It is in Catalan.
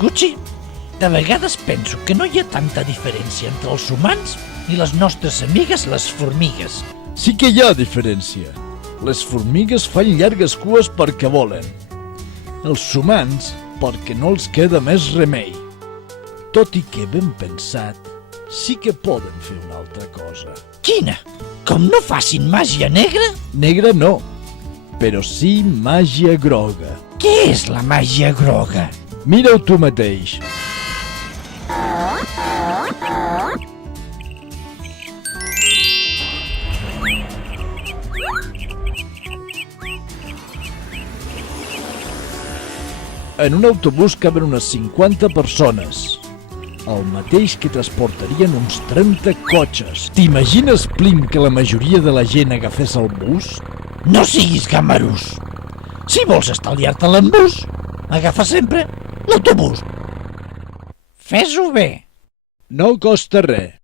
Cuchi, de vegades penso que no hi ha tanta diferència entre els humans i les nostres amigues les formigues. Sí que hi ha diferència. Les formigues fan llargues cues perquè volen. Els humans perquè no els queda més remei. Tot i que ben pensat, sí que poden fer una altra cosa. Quina? Com no facin màgia negra? Negra no, però sí màgia groga. Què és la màgia groga? Mira-ho tu mateix. En un autobús caben unes 50 persones. El mateix que transportarien uns 30 cotxes. T'imagines, Plim, que la majoria de la gent agafés el bus? No siguis gamarús. Si vols estalviar-te l'embús, agafa sempre l'autobús. Fes-ho bé. No costa res.